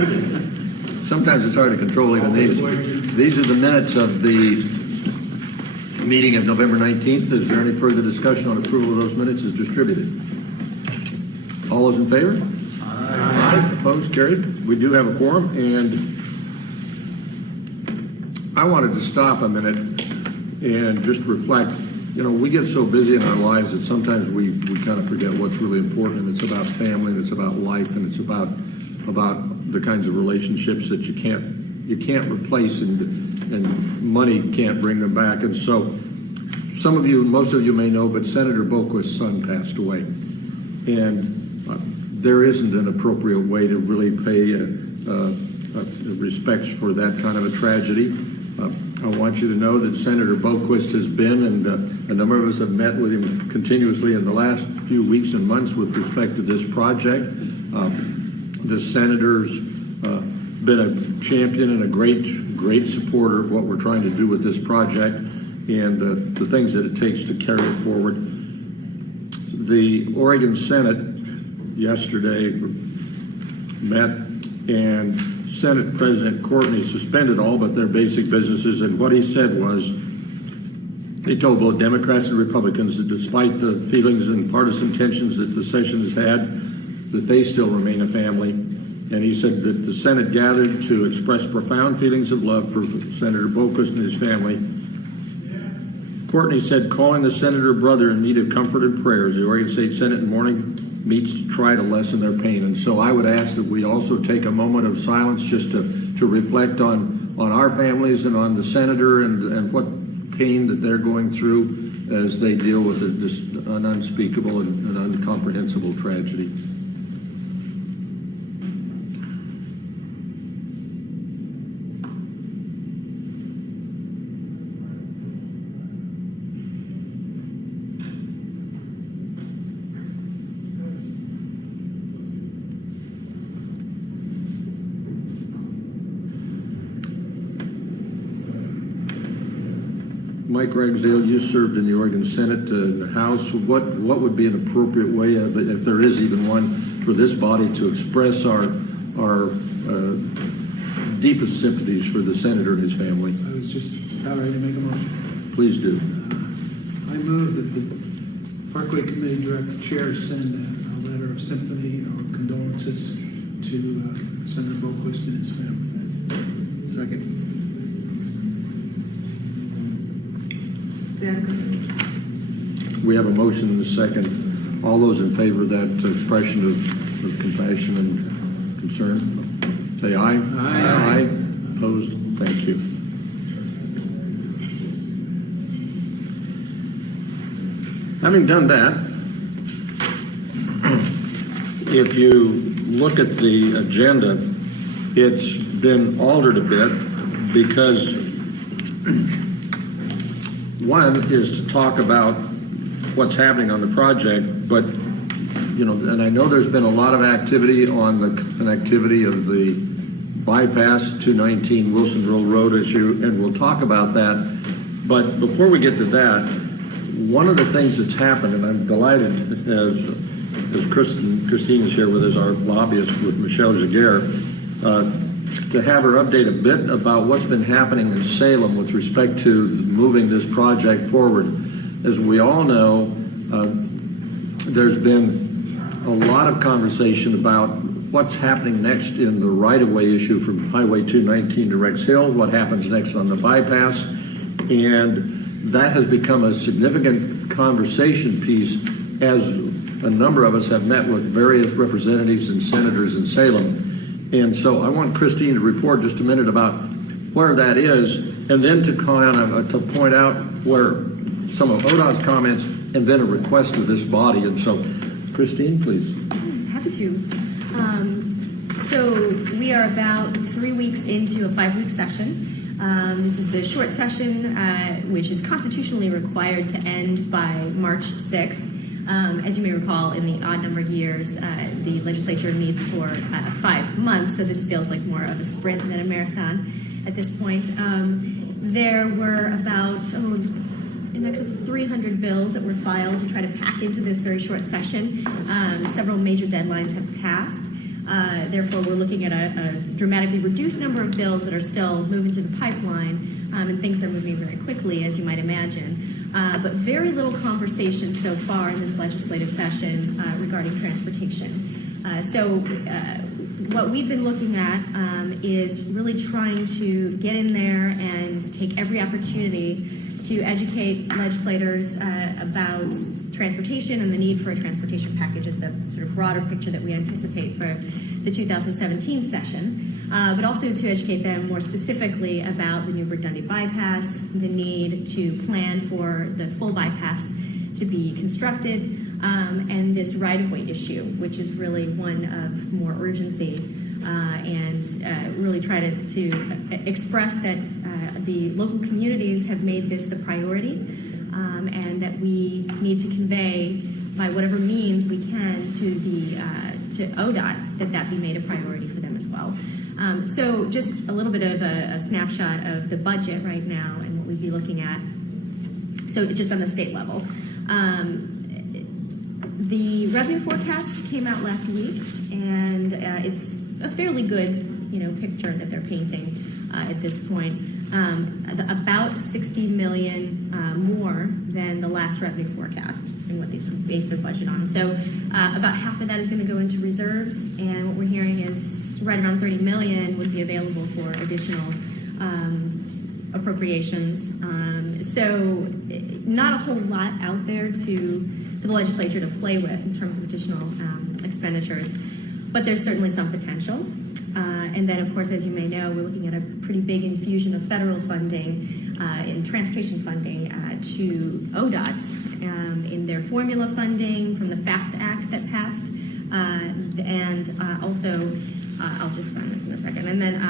Sometimes it's hard to control even these. These are the minutes of the meeting of November 19th. Is there any further discussion on approval of those minutes as distributed? All those in favor? Aye. Opposed? Carried. We do have a quorum, and I wanted to stop a minute and just reflect. You know, we get so busy in our lives that sometimes we kind of forget what's really important, and it's about family, and it's about life, and it's about the kinds of relationships that you can't replace, and money can't bring them back. And so most of you may know, but Senator Boquist's son passed away, and there isn't an appropriate way to really pay respects for that kind of a tragedy. I want you to know that Senator Boquist has been, and a number of us have met with him continuously in the last few weeks and months with respect to this project. The senator's been a champion and a great supporter of what we're trying to do with this project and the things that it takes to carry it forward. The Oregon Senate yesterday met, and Senate President Courtney suspended all but their basic businesses, and what he said was, he told both Democrats and Republicans that despite the feelings and partisan tensions that the sessions had, that they still remain a family. And he said that the Senate gathered to express profound feelings of love for Senator Boquist and his family. Courtney said, calling the senator brother in need of comfort and prayers, the Oregon State Senate in the morning meets to try to lessen their pain. And so I would ask that we also take a moment of silence just to reflect on our families and on the senator and what pain that they're going through as they deal with an unspeakable and incomprehensible tragedy. Mike Ragsdale, you served in the Oregon Senate, the House. What would be an appropriate way, if there is even one, for this body to express our deepest sympathies for the senator and his family? I was just about ready to make a motion. Please do. I move that the Parkway Committee direct the chair to send a letter of sympathy or condolences to Senator Boquist and his family. Second. We have a motion and a second. All those in favor of that expression of compassion and concern, say aye. Aye. Aye. Opposed? Thank you. Having done that, if you look at the agenda, it's been altered a bit because one is to talk about what's happening on the project, but and I know there's been a lot of activity on the connectivity of the bypass 219 Wilsonville Road issue, and we'll talk about that. But before we get to that, one of the things that's happened, and I'm delighted as Christine is here with us, our lobbyist with Michelle Jaguar, to have her update a bit about what's been happening in Salem with respect to moving this project forward. As we all know, there's been a lot of conversation about what's happening next in the right-of-way issue from Highway 219 to Rex Hill, what happens next on the bypass, and that has become a significant conversation piece as a number of us have met with various representatives and senators in Salem. And so I want Christine to report just a minute about where that is, and then to point out where some of ODOT's comments, and then a request of this body. And so, Christine, please. Happy to. So we are about 3 weeks into a 5-week session. This is the short session, which is constitutionally required to end by March 6th. As you may recall, in the odd-numbered years, the legislature meets for 5 months, so this feels like more of a sprint than a marathon at this point. There were about in excess of 300 bills that were filed to try to pack into this very short session. Several major deadlines have passed. Therefore, we're looking at a dramatically reduced number of bills that are still moving through the pipeline, and things are moving very quickly, as you might imagine. But very little conversation so far in this legislative session regarding transportation. What we've been looking at is really trying to get in there and take every opportunity to educate legislators about transportation and the need for a transportation package is the sort of broader picture that we anticipate for the 2017 session, but also to educate them more specifically about the Newburgh-Dundee bypass, the need to plan for the full bypass to be constructed, and this right-of-way issue, which is really one of more urgency, and really try to express that the local communities have made this the priority, and that we need to convey by whatever means we can to ODOT that be made a priority for them as well. So just a little bit of a snapshot of the budget right now and what we'd be looking at. So just on the state level. The revenue forecast came out last week, and it's a fairly good, picture that they're painting at this point. About $60 million more than the last revenue forecast and what they sort of based their budget on. So about half of that is going to go into reserves, and what we're hearing is right around $30 million would be available for additional appropriations. So not a whole lot out there for the legislature to play with in terms of additional expenditures, but there's certainly some potential. And then, of course, as you may know, we're looking at a pretty big infusion of federal funding in transportation funding to ODOT in their formula funding from the FAST Act that passed, and also, I'll just sign this in a second, and then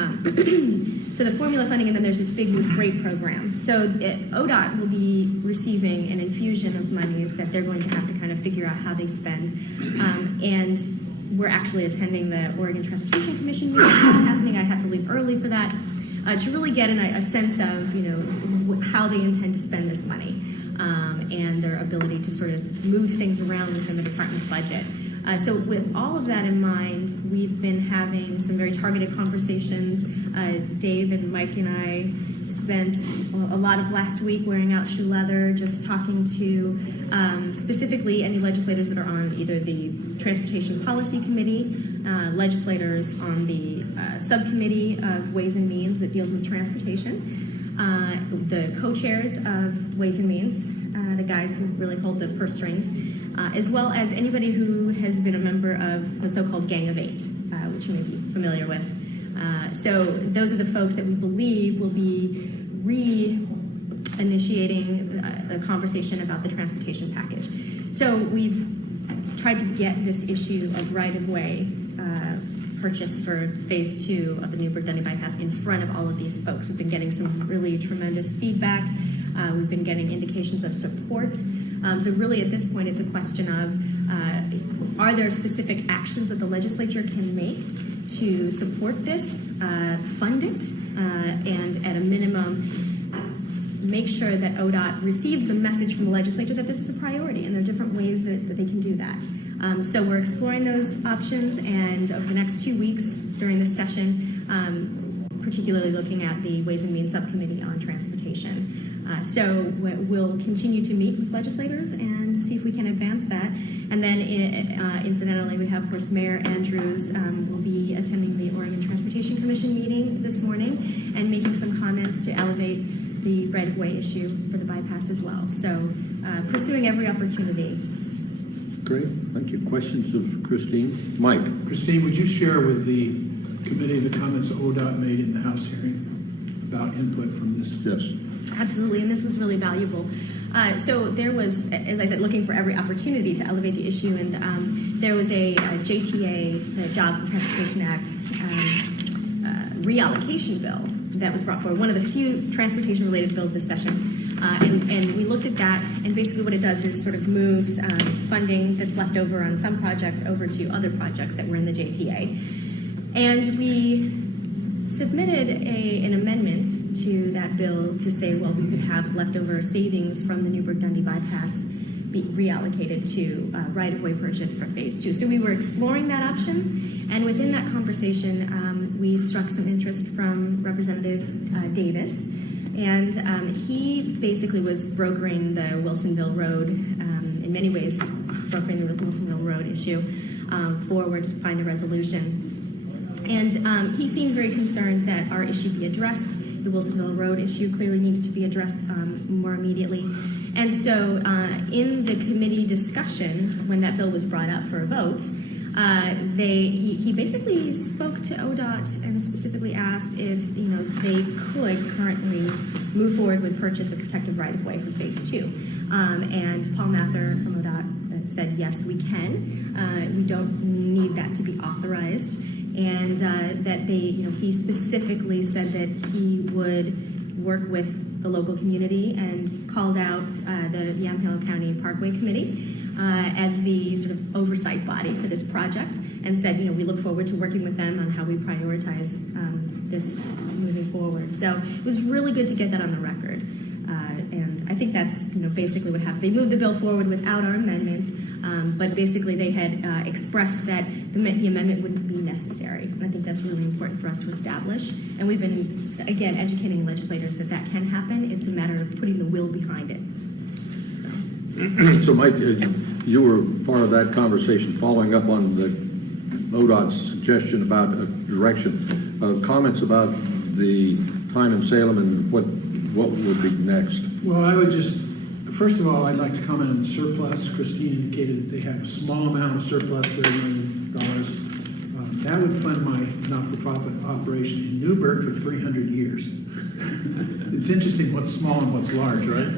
so the formula funding, and then there's this big new freight program. So ODOT will be receiving an infusion of monies that they're going to have to kind of figure out how they spend, and we're actually attending the Oregon Transportation Commission meeting that's happening. I had to leave early for that to really get a sense of how they intend to spend this money and their ability to sort of move things around within the department budget. So with all of that in mind, we've been having some very targeted conversations. Dave and Mike and I spent a lot of last week wearing out shoe leather, just talking to specifically any legislators that are on either the Transportation Policy Committee, legislators on the subcommittee of Ways and Means that deals with transportation, the co-chairs of Ways and Means, the guys who really hold the purse strings, as well as anybody who has been a member of the so-called Gang of Eight, which you may be familiar with. So those are the folks that we believe will be re-initiating the conversation about the transportation package. So we've tried to get this issue of right-of-way purchase for Phase 2 of the Newburgh-Dundee bypass in front of all of these folks. We've been getting some really tremendous feedback. We've been getting indications of support. So really at this point it's a question of are there specific actions that the legislature can make to support this, fund it, and at a minimum make sure that ODOT receives the message from the legislature that this is a priority, and there are different ways that they can do that. So we're exploring those options, and over the next 2 weeks during this session, particularly looking at the Ways and Means Subcommittee on Transportation. So we'll continue to meet with legislators and see if we can advance that. And then, incidentally, we have, of course, Mayor Andrews will be attending the Oregon Transportation Commission meeting this morning and making some comments to elevate the right-of-way issue for the bypass as well. So pursuing every opportunity. Great, thank you. Questions of Christine? Mike? Christine, would you share with the committee the comments ODOT made in the House hearing about input from this? Yes. Absolutely, and this was really valuable. So there was, as I said, looking for every opportunity to elevate the issue, and there was a JTA, the Jobs and Transportation Act, reallocation bill that was brought forward, one of the few transportation-related bills this session. And we looked at that, and basically what it does is sort of moves funding that's left over on some projects over to other projects that were in the JTA. And we submitted an amendment to that bill to say, well, we could have leftover savings from the Newburgh-Dundee bypass be reallocated to right-of-way purchase for Phase 2. So we were exploring that option, and within that conversation, we struck some interest from Representative Davis, and he basically was brokering the Wilsonville Road, in many ways brokering the Wilsonville Road issue forward to find a resolution. And he seemed very concerned that our issue be addressed. The Wilsonville Road issue clearly needed to be addressed more immediately. And so in the committee discussion, when that bill was brought up for a vote, he basically spoke to ODOT and specifically asked if they could currently move forward with purchase of protective right-of-way for Phase 2. And Paul Mather from ODOT said, yes, we can. We don't need that to be authorized. And that he specifically said that he would work with the local community and called out the Yamhill County Parkway Committe as the sort of oversight body for this project, and said, we look forward to working with them on how we prioritize this moving forward. So it was really good to get that on the record. And I think that's basically what happened. They moved the bill forward without our amendment, but basically they had expressed that the amendment wouldn't be necessary. And I think that's really important for us to establish. And we've been, again, educating legislators that that can happen. It's a matter of putting the will behind it. So Mike, you were part of that conversation, following up on the ODOT's suggestion about a direction. Comments about the time in Salem and what would be next? Well, I would first of all, I'd like to comment on the surplus. Christine indicated that they have a small amount of surplus, $30 million. That would fund my not-for-profit operation in Newburgh for 300 years. It's interesting what's small and what's large, right?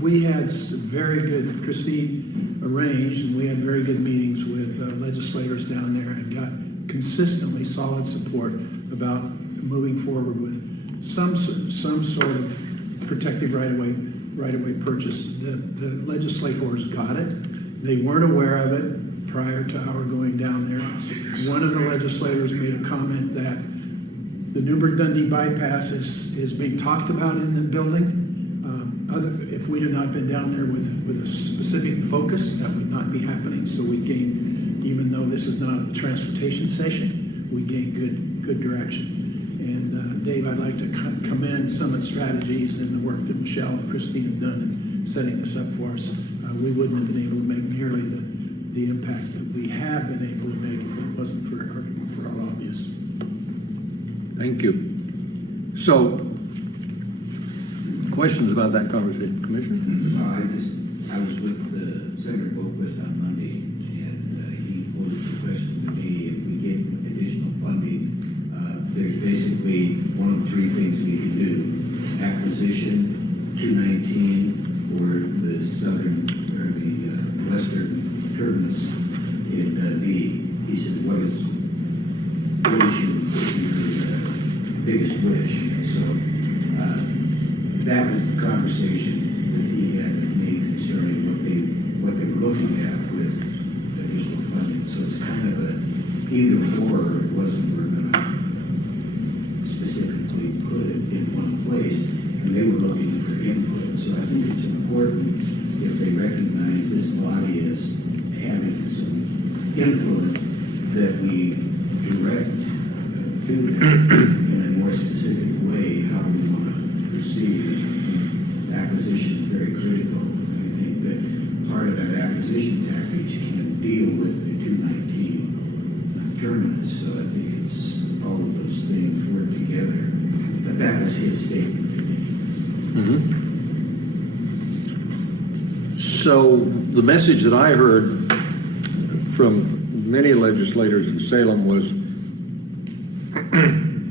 We had some very good, Christine arranged, and we had very good meetings with legislators down there and got consistently solid support about moving forward with some sort of protective right-of-way purchase. The legislators got it. They weren't aware of it prior to our going down there. One of the legislators made a comment that the Newburgh-Dundee bypass is being talked about in the building. If we had not been down there with a specific focus, that would not be happening. So we gained, even though this is not a transportation session, we gained good direction. And Dave, I'd like to commend Summit Strategies and the work that Michelle and Christine have done in setting this up for us. We wouldn't have been able to make nearly the impact that we have been able to make if it wasn't for our lobbyists. Thank you. So, questions about that conversation, Commissioner? I was with Senator Boquist on Monday, and he posed the question to me: if we get additional funding, there's basically one of three things we can do: acquisition, 219, or the southern or the western terminus in D. He said, "What is your biggest wish?" So. That was the conversation that he had with me concerning what they were looking at with additional funding. So it's kind of a either or. It wasn't we're going to specifically put it in one place, and they were looking for input. So I think it's important if they recognize this body as having some influence that we direct to them in a more specific way how we want to proceed. Acquisition is very critical. I think that part of that acquisition package can deal with the 219 terminus. So I think it's all of those things work together. But that was his statement to me. Mm-hmm. So the message that I heard from many legislators in Salem was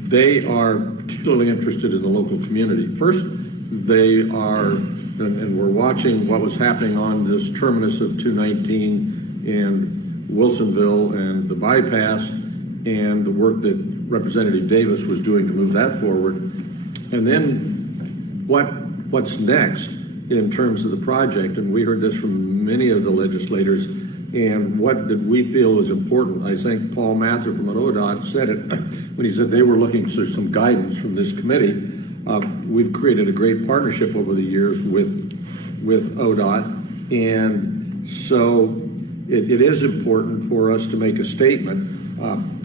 they are particularly interested in the local community. First, they are, and we're watching what was happening on this terminus of 219 and Wilsonville and the bypass and the work that Representative Davis was doing to move that forward. And then what's next in terms of the project? And we heard this from many of the legislators. And what did we feel was important? I think Paul Mather from ODOT said it when he said they were looking for some guidance from this committee. We've created a great partnership over the years with with ODOT. And so it is important for us to make a statement.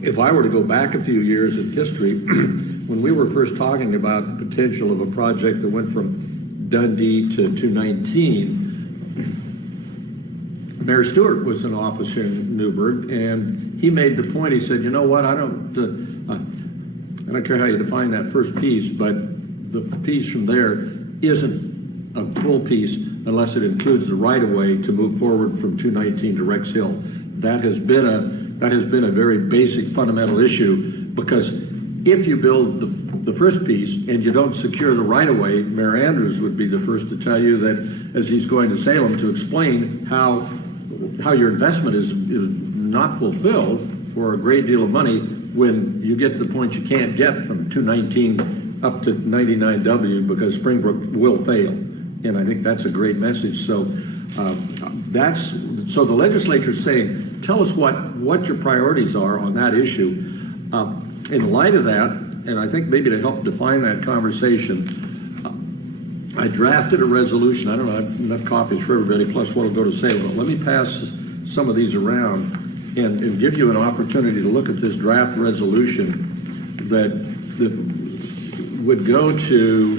If I were to go back a few years in history, when we were first talking about the potential of a project that went from Dundee to 219, Mayor Stewart was in office here in Newburgh, and he made the point, he said, you know what, I don't care how you define that first piece, but the piece from there isn't a full piece unless it includes the right-of-way to move forward from 219 to Rex Hill. That has been a very basic fundamental issue, because if you build the first piece and you don't secure the right-of-way, Mayor Andrews would be the first to tell you that, as he's going to Salem to explain how your investment is not fulfilled for a great deal of money when you get to the point you can't get from 219 up to 99W, because Springbrook will fail. And I think that's a great message. So so the legislature's saying, tell us what your priorities are on that issue. In light of that, and I think maybe to help define that conversation, I drafted a resolution. I don't know, I have enough copies for everybody, plus one will go to Salem. But let me pass some of these around and give you an opportunity to look at this draft resolution that would go to,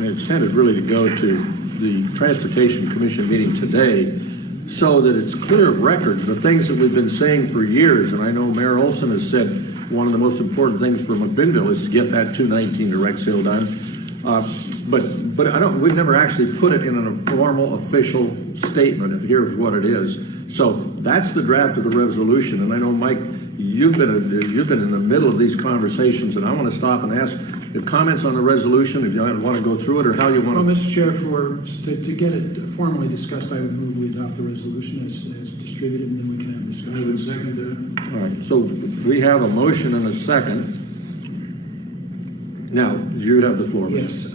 it's intended really to go to the Transportation Commission meeting today, so that it's clear of record the things that we've been saying for years. And I know Mayor Olson has said one of the most important things for McMinnville is to get that 219 to Rex Hill done. But we've never actually put it in a formal official statement of here's what it is. So that's the draft of the resolution. And I know, Mike, you've been in the middle of these conversations, and I want to stop and ask if comments on the resolution, if you want to go through it, or how you want to. Well, Mr. Chair, to get it formally discussed, I would move we adopt the resolution as distributed, and then we can have discussion. I would second that. All right, so we have a motion and a second. Now, you have the floor, Mr. Yes,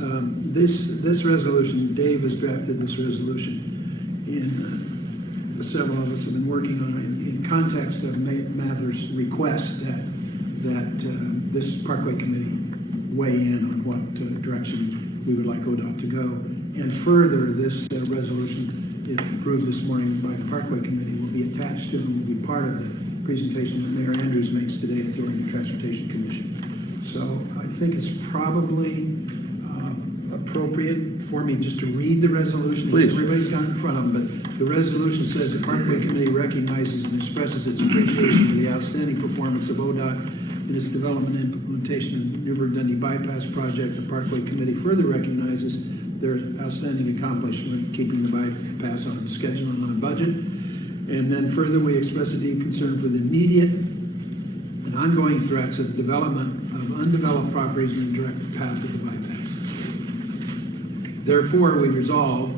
this resolution, Dave has drafted this resolution, and several of us have been working on it in context of Mather's request that this Parkway Committee weigh in on what direction we would like ODOT to go. And further, this resolution, if approved this morning by the Parkway Committee, will be attached to and will be part of the presentation that Mayor Andrews makes today during the Transportation Commission. So I think it's probably appropriate for me just to read the resolution. Please. Everybody's got it in front of them, but the resolution says the Parkway Committee recognizes and expresses its appreciation for the outstanding performance of ODOT in its development and implementation of the Newburgh-Dundee Bypass Project. The Parkway Committee further recognizes their outstanding accomplishment keeping the bypass on schedule and on budget. And then further, we express a deep concern for the immediate and ongoing threats of development of undeveloped properties in the direct path of the bypass. Therefore, we resolve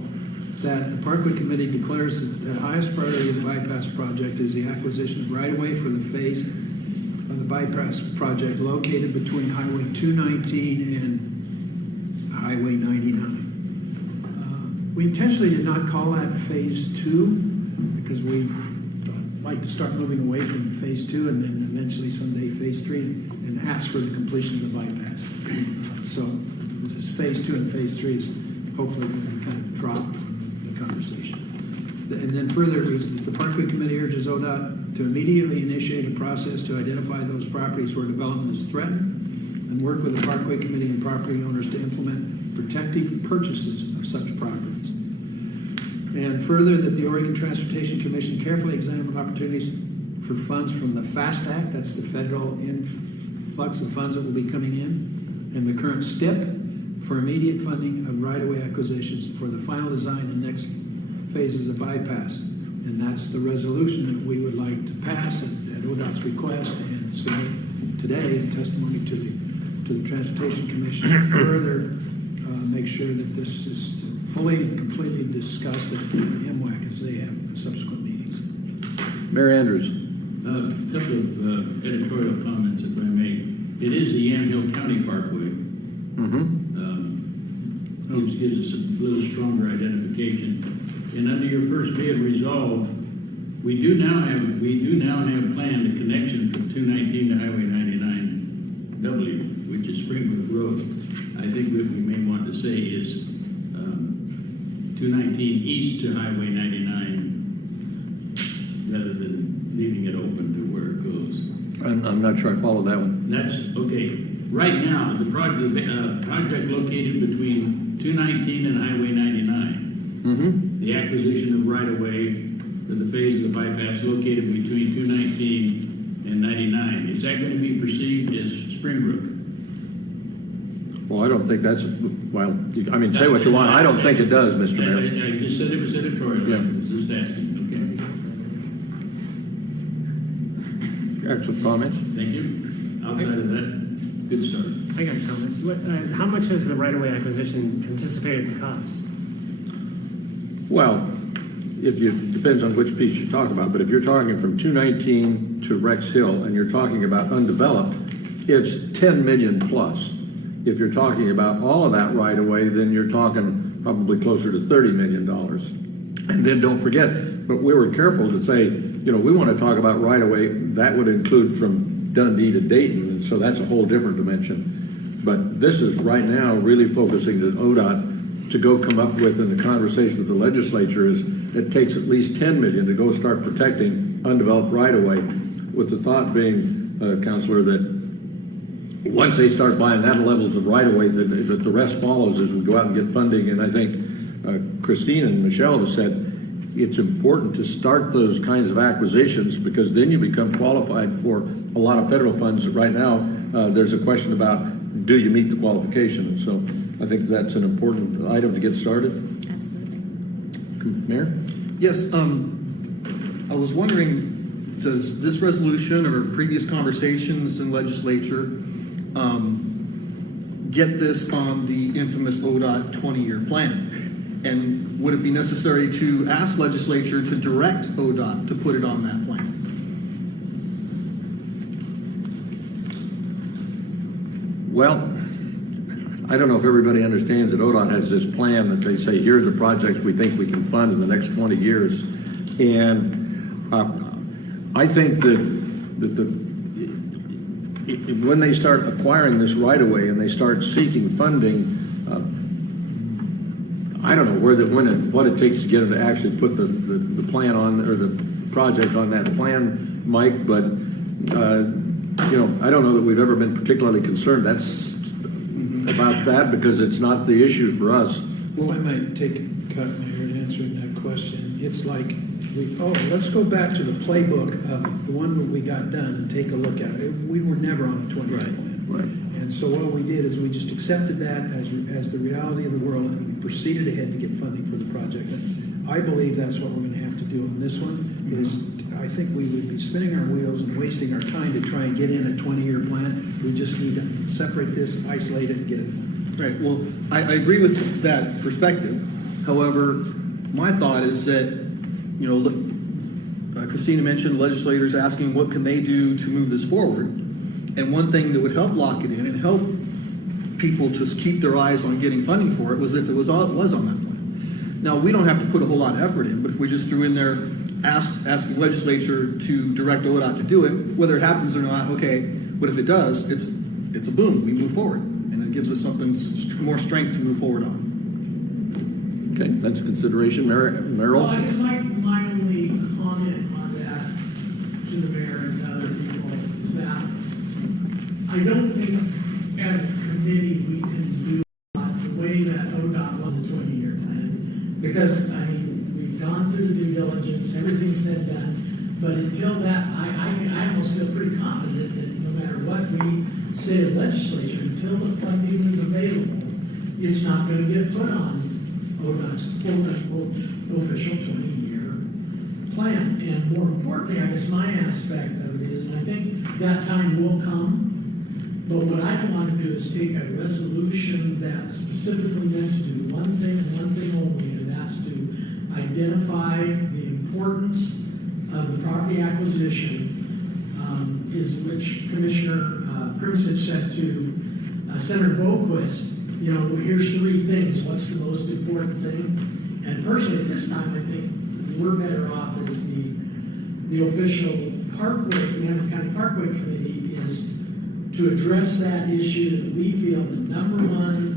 that the Parkway Committee declares that the highest priority of the bypass project is the acquisition of right-of-way for the phase of the bypass project located between Highway 219 and Highway 99. We intentionally did not call that Phase 2 because we like to start moving away from Phase 2 and then eventually someday Phase 3 and ask for the completion of the bypass. So this is Phase 2 and Phase 3 is hopefully going to be kind of dropped from the conversation. And then further is that the Parkway Committee urges ODOT to immediately initiate a process to identify those properties where development is threatened and work with the Parkway Committee and property owners to implement protective purchases of such properties. And further, that the Oregon Transportation Commission carefully examine opportunities for funds from the FAST Act, that's the federal influx of funds that will be coming in, and the current STIP for immediate funding of right-of-way acquisitions for the final design and next phases of bypass. And that's the resolution that we would like to pass at ODOT's request and submit today in testimony to the Transportation Commission. Further, make sure that this is fully and completely discussed at MWAC as they have subsequent meetings. Mayor Andrews. A couple of editorial comments, if I may. It is the Yamhill County Parkway. Gives us a little stronger identification. And under your first bid resolve, we do now have planned a connection from 219 to Highway 99W, which is Springbrook Road. I think that we may want to to say is 219 east to Highway 99, rather than leaving it open to where it goes. I'm not sure I followed that one. That's, okay, right now, the project located between 219 and Highway 99. Mm-hmm. The acquisition of right-of-way for the phase of the bypass located between 219 and 99. Is that going to be perceived as Springbrook? Well, I don't think that's, well, I mean, say what you want. I don't think it does, Mr. Mayor. I just said it was editorial. Yeah. I was just asking, okay? Excellent comments. Thank you. Outside of that, good start. I got comments. How much is the right-of-way acquisition anticipated to cost? Well, depends on which piece you talk about, but if you're talking from 219 to Rex Hill and you're talking about undeveloped, it's 10 million plus. If you're talking about all of that right away, then you're talking probably closer to $30 million. And then don't forget, but we were careful to say, we want to talk about right away, that would include from Dundee to Dayton, and so that's a whole different dimension. But this is right now really focusing to ODOT to go come up with in the conversation with the legislature is it takes at least 10 million to go start protecting undeveloped right-of-way, with the thought being, Councilor, that once they start buying that levels of right-of-way, that the rest follows as we go out and get funding. And I think Christine and Michelle have said it's important to start those kinds of acquisitions because then you become qualified for a lot of federal funds. Right now, there's a question about do you meet the qualification? And so I think that's an important item to get started. Absolutely. Mayor? Yes, I was wondering, does this resolution or previous conversations in legislature get this on the infamous ODOT 20-year plan? And would it be necessary to ask legislature to direct ODOT to put it on that plan? Well, I don't know if everybody understands that ODOT has this plan that they say, here's the projects we think we can fund in the next 20 years. And I think that when they start acquiring this right-of-way and they start seeking funding, I don't know what it takes to get them to actually put the plan on, or the project on that plan, Mike, but I don't know that we've ever been particularly concerned about that because it's not the issue for us. Well, if I might take a cut, Mayor, in answering that question. It's like, let's go back to the playbook of the one that we got done and take a look at it. We were never on a 20-year plan. Right. And so what we did is we just accepted that as the reality of the world, and we proceeded ahead to get funding for the project. And I believe that's what we're going to have to do on this one. I think we would be spinning our wheels and wasting our time to try and get in a 20-year plan. We just need to separate this, isolate it, and get it funded. Right, well, I agree with that perspective. However, my thought is that, Christina mentioned legislators asking what can they do to move this forward. And one thing that would help lock it in and help people to keep their eyes on getting funding for it was if it was on that plan. Now, we don't have to put a whole lot of effort in, but if we just threw in there asking legislature to direct ODOT to do it, whether it happens or not, okay, but if it does, it's a boom, we move forward. And it gives us something more strength to move forward on. Okay, that's a consideration. Mayor Well, I Olson? guess my only comment on that to the mayor and other people is that I don't think as a committee we can do the way that ODOT won the 20-year plan. Because, we've gone through the due diligence, everything's been done, but until that, I almost feel pretty confident that no matter what we say to legislature, until the funding is available, it's not going to get put on ODOT's quote-unquote official 20-year plan. And more importantly, I guess my aspect of it is, and I think that time will come, but what I want to do is take a resolution that's specifically meant to do one thing and one thing only, and that's to identify the importance of the property acquisition, is which Commissioner Primsich said to Senator Boquist, here's three things. What's the most important thing? And personally, at this time, I think we're better off as the official Hammond County Parkway Committee is to address that issue that we feel the number one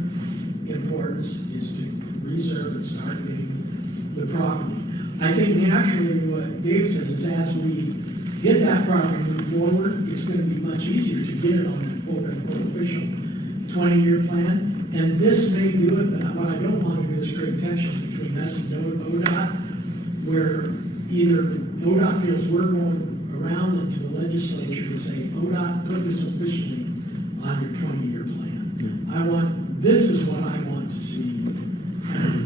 importance is to reserve and start getting the property. I think naturally what Dave says is as we get that property moved forward, it's gonna be much easier to get it on a quote-unquote official 20-year plan. And this may do it, but what I don't want to do is create tensions between us and ODOT, where either ODOT feels we're going around into the legislature and say, ODOT, put this officially on your 20-year plan. This is what I want to see.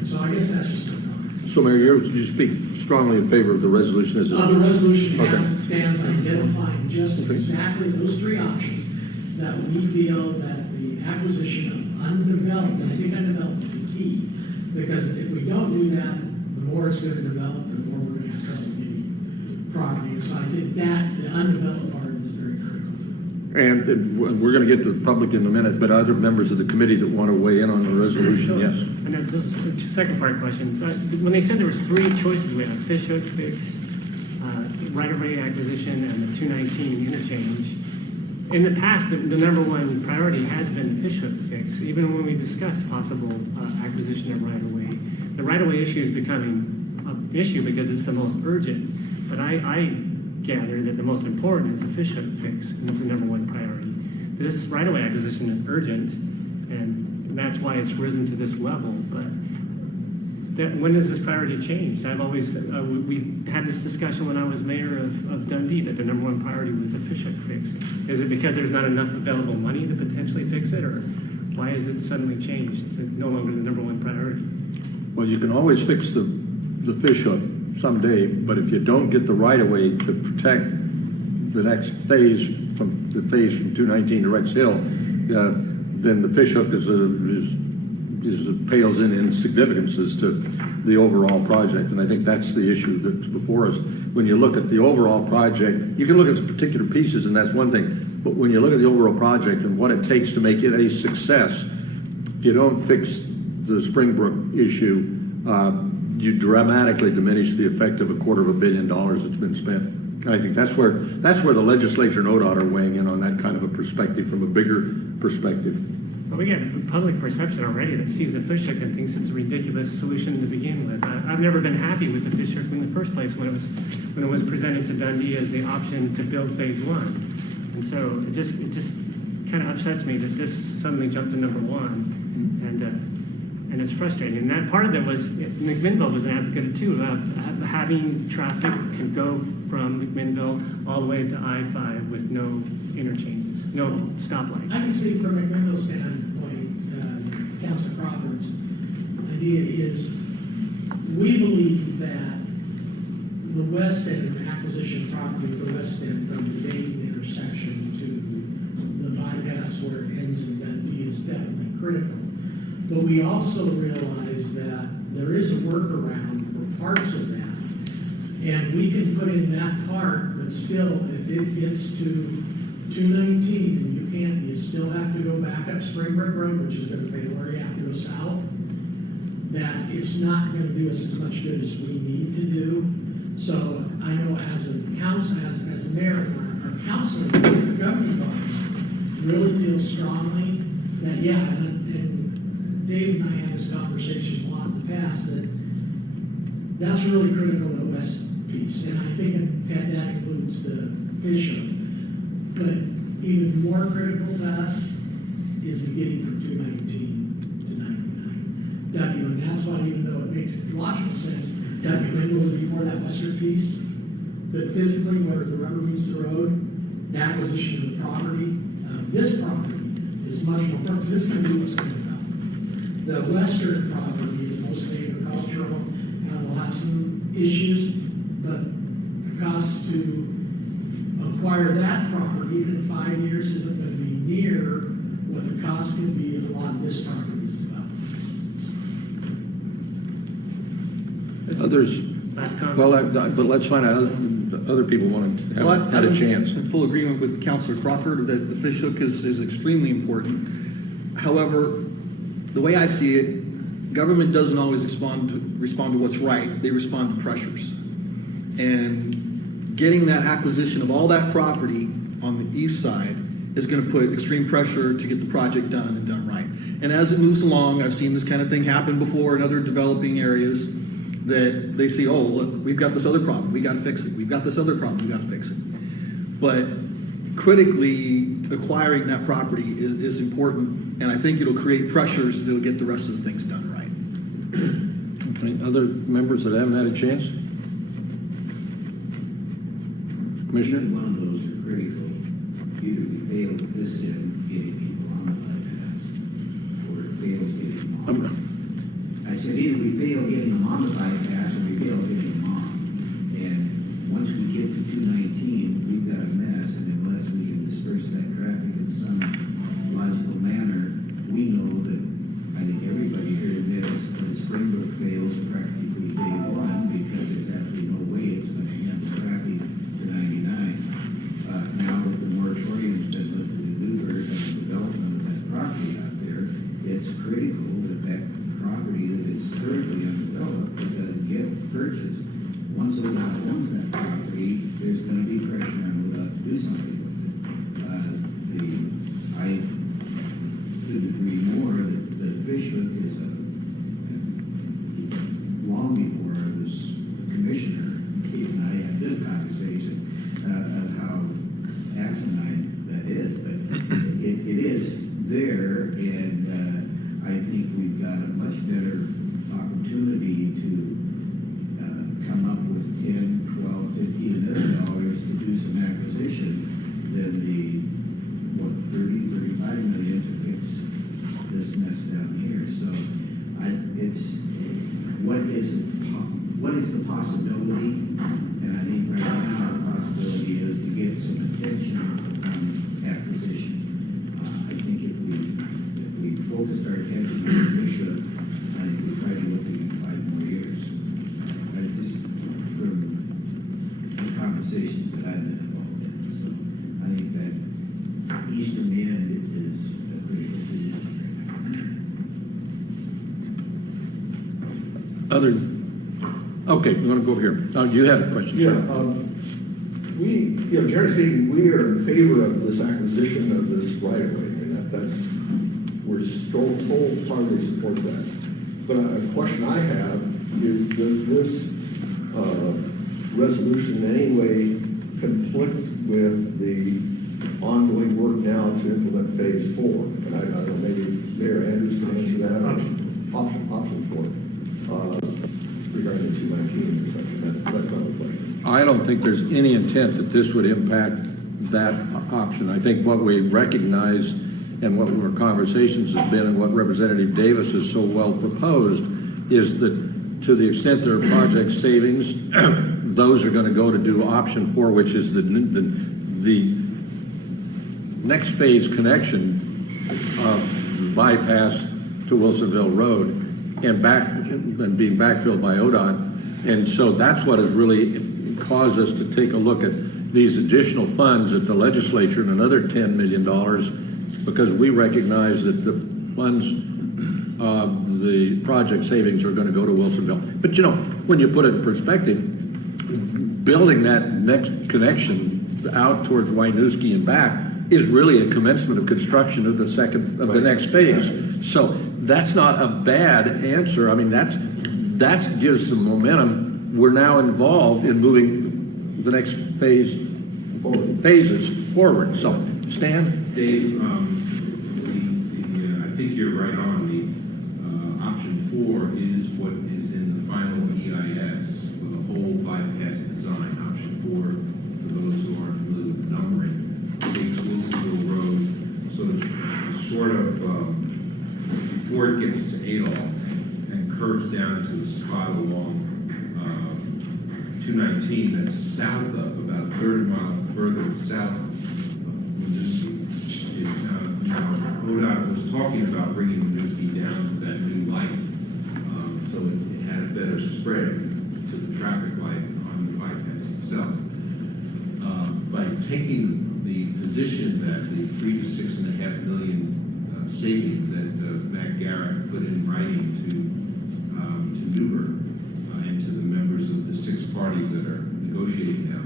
So I guess that's just my comments. So Mayor, you speak strongly in favor of the resolution as The resolution Okay. as it stands, identifying just Okay. exactly those three options that we feel that the acquisition of undeveloped, and I think undeveloped is the key, because if we don't do that, the more it's going to develop, the more we're going to have trouble getting property. So I think that the undeveloped part is very critical. And we're going to get to the public in a minute, but other members of the committee that want to weigh in on the resolution, yes. And that's the second part question. So when they said there was three choices, we had fish hook fix, right-of-way acquisition, and the 219 interchange. In the past, the number one priority has been the fish hook fix, even when we discuss possible acquisition of right-of-way. The right-of-way issue is becoming an issue because it's the most urgent. But I gather that the most important is the fish hook fix, and it's the number one priority. This right-of-way acquisition is urgent, and that's why it's risen to this level. But when does this priority change? I've always, we had this discussion when I was mayor of Dundee, that the number one priority was the fish hook fix. Is it because there's not enough available money to potentially fix it, or why is it suddenly changed? It's no longer the number one priority. Well, you can always fix the fish hook someday, but if you don't get the right of way to protect the next phase from 219 to Rex Hill, then the fish hook pales in insignificance as to the overall project. And I think that's the issue that's before us. When you look at the overall project, you can look at particular pieces, and that's one thing. But when you look at the overall project and what it takes to make it a success, if you don't fix the Springbrook issue, you dramatically diminish the effect of $250 million that's been spent. And I think that's where the legislature and ODOT are weighing in on that kind of a perspective, from a bigger perspective. Well, we got public perception already that sees the fish hook and thinks it's a ridiculous solution to begin with. I've never been happy with the fish hook in the first place when it was presented to Dundee as the option to build phase one. And so it just kind of upsets me that this suddenly jumped to number one, and it's frustrating. And that part of it was McMinnville was an advocate too of having traffic can go from McMinnville all the way to I-5 with no interchanges, no stoplights. I can speak from McMinnville's standpoint, Councilor Crawford's idea is, we believe that the west end acquisition property, the west end from the Dayton intersection to the bypass where it ends in Dundee is definitely critical. But we also realize that there is a workaround for parts of that. And we can put in that part, but still, if it gets to 219 and you still have to go back up Springbrook Road, which is going to fail, or you have to go south, that it's not going to do us as much good as we need to do. So I know as a council, as the mayor, our council, the governing body really feels strongly that, yeah, and Dave and I had this conversation a lot in the past, that's really critical to the west piece. And I think that includes the fish hook. But even more critical to us is the getting from 219 to 99 W. And that's why, even though it makes logical sense, W would be for that western piece, but physically where the rubber meets the road, the acquisition of the property, this property is much more important, because it's going to do what's going to develop. The western property is mostly agricultural, and we'll have some issues, but the cost to acquire that property, even in 5 years, isn't going to be near what the cost can be if a lot of this property is developed. Others, Last comment. well, but let's find out, other people want to have had a chance. In full agreement with Councilor Crawford that the fish hook is extremely important. However, the way I see it, government doesn't always respond to what's right. They respond to pressures. And getting that acquisition of all that property on the east side is going to put extreme pressure to get the project done and done right. And as it moves along, I've seen this kind of thing happen before in other developing areas, that they see, oh, look, we've got this other problem, we got to fix it. We've got this other problem, we got to fix it. But critically, acquiring that property is important, and I think it'll create pressures that'll get the rest of the things done right. Okay, other members that haven't had a chance? Commissioner? Either one of those are critical. Either we fail at this end, getting people on the bypass, or it fails getting them on. I said either we fail getting them on the bypass, or we fail getting them on. And once we get to 219, we've got a mess, and unless we can disperse that traffic in some logical manner, we know that, I think everybody here in this, that Springbrook fails practically day one, because there's absolutely no way it's going to handle traffic to 99. Now that the moratorium's been lifted in Newburgh and the development of that property out there, it's critical that that property that is currently undeveloped, that doesn't get purchased. Once ODOT owns that property, there's going to be pressure on ODOT to do something with it. I couldn't agree more that Fishhook is long before I was a commissioner, Kate and I had this conversation of how asinine that is, but it is there, and I think we've got a much better opportunity to come up with $10, $12, $15 million to do some acquisition than the, 30, 35 million to fix this mess down here. So what is the possibility? And I think right now the possibility is to get some attention on acquisition. I think if we focused our attention on Bishop, I think we're probably looking at 5 more years. Just from the conversations that I've been involved in. So I think that eastern end is a critical position right now. Other, okay, we want to go over here. You had a question, Yeah, sir. generally speaking, we are in favor of this acquisition of this right of way. I mean, we're wholeheartedly support that. But a question I have is, does this resolution in any way conflict with the ongoing work now to implement phase 4? And I don't know, maybe Mayor Andrews can answer that. Option 4. Regarding the 219 or something. That's not the question. I don't think there's any intent that this would impact that option. I think what we recognize and what our conversations have been and what Representative Davis has so well proposed is that to the extent there are project savings, those are going to go to do option 4, which is the next phase connection of the bypass to Wilsonville Road and being backfilled by ODOT. And so that's what has really caused us to take a look at these additional funds at the legislature and another $10 million, because we recognize that the funds, the project savings are going to go to Wilsonville. But when you put it in perspective, building that next connection out towards Winooski and back is really a commencement of construction of the next phase. So that's not a bad answer. I mean, that gives some momentum. We're now involved in moving the next phases forward. So, Stan? Dave, I think you're right on. The option 4 is what is in the final EIS for the whole bypass design. Option 4, for those who aren't familiar with the numbering, takes Wilsonville Road sort of short of before it gets to Adolph and curves down to a spot along 219 that's south of, about a third mile further south of Winooski. ODOT was talking about bringing Winooski down to that new light, so it had a better spread to the traffic light on the bypass itself. By taking the position that the $3 to $6.5 million savings that Matt Garrett put in writing to Newburgh and to the members of the 6 parties that are negotiating now,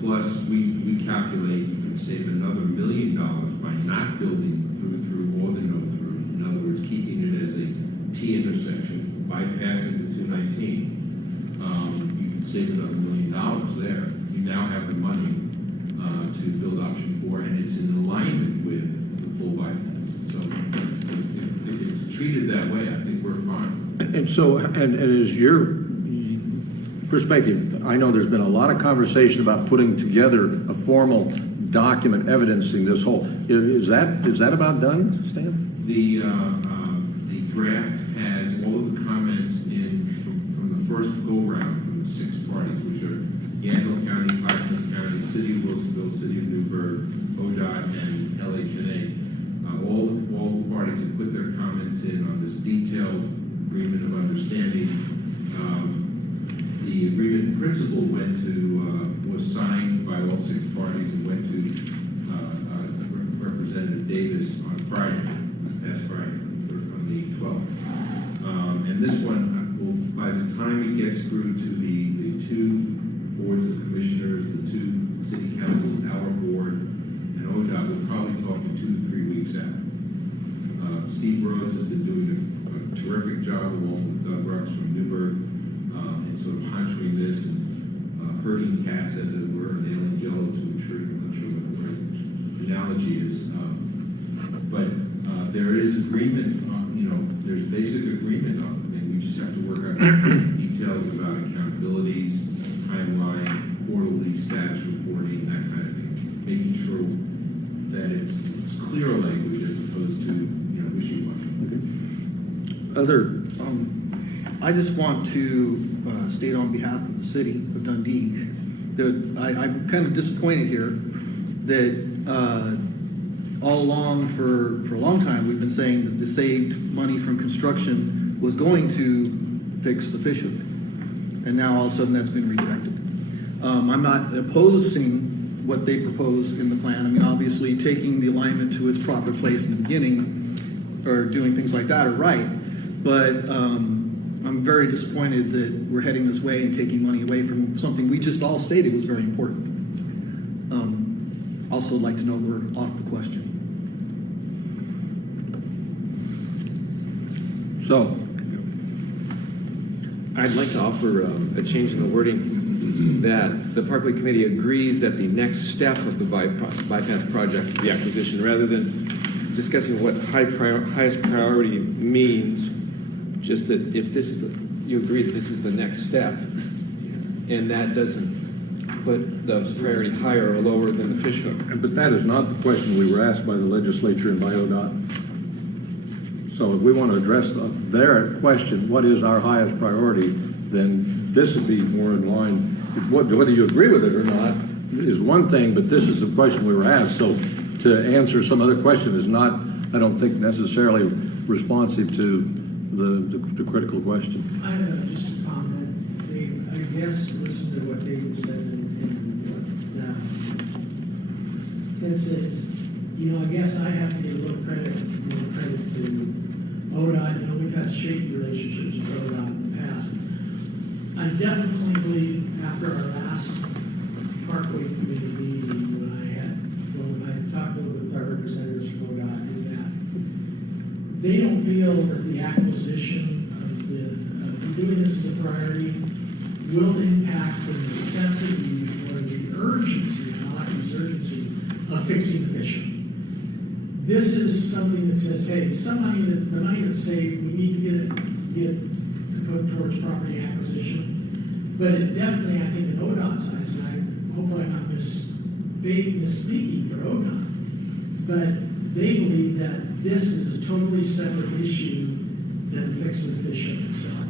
Plus, we calculate you can save another $1 million by not building through or the no-through. In other words, keeping it as a T intersection, bypassing the 219. You can save another $1 million there. You now have the money to build option 4, and it's in alignment with the full bypass. So if it's treated that way, I think we're fine. And so, and as your perspective, I know there's been a lot of conversation about putting together a formal document evidencing this whole, is that about done, Stan? The draft has all of the comments in from the first go-round from the 6 parties, which are Yandell County, Clackamas County, City of Wilsonville, City of Newburgh, ODOT, and LHNA. All the parties have put their comments in on this detailed agreement of understanding. The agreement in principle was signed by all 6 parties and went to Representative Davis on Friday, this past Friday, on the 12th. And this one, by the time it gets through to the 2 boards of commissioners, the 2 city councils, our board, and ODOT, we're probably talking 2 to 3 weeks out. Steve Rhodes has been doing a terrific job along with Doug Rux from Newburgh in sort of honchoing this and herding cats, as it were, nailing jello to a tree. I'm not sure what the right analogy is. But there is agreement on, there's basic agreement on it, and we just have to work out details about accountabilities, timeline, quarterly status reporting, that kind of thing, making sure that it's clear language as opposed to wishy-washy. I just want to state on behalf of the city of Dundee that I'm kind of disappointed here that all along for a long time we've been saying that the saved money from construction was going to fix the fish hook, and now all of a sudden that's been redirected. I'm not opposing what they propose in the plan. I mean, obviously taking the alignment to its proper place in the beginning or doing things like that are right, but I'm very disappointed that we're heading this way and taking money away from something we just all stated was very important. Also like to know we're off the question. So, I'd like to offer a change in the wording that the Parkway Committee agrees that the next step of the bypass project is the acquisition, rather than discussing what highest priority means. Just that if this is, you agree that this is the next step, and that doesn't put the priority higher or lower than the fish hook. but that is not the question we were asked by the legislature and by ODOT. So if we want to address their question, what is our highest priority, then this would be more in line. Whether you agree with it or not is one thing, but this is the question we were asked. So to answer some other question is not, I don't think, necessarily responsive to the critical question. I have just a comment. I guess, listen to what David said and what now. It says, I guess I have to give a little credit to ODOT. We've had shaky relationships with ODOT in the past. I definitely believe after our last Parkway Committe meeting, when I talked a little bit with our representatives from ODOT, is that they don't feel that the acquisition of doing this as a priority will impact the necessity or the urgency, and I like to use urgency, of fixing the fish hook. This is something that says, hey, the money that's saved, we need to get put towards property acquisition. But it definitely, I think, in ODOT's eyes, and hopefully I'm not misspeaking for ODOT, but they believe that this is a totally separate issue than fixing the fish hook itself.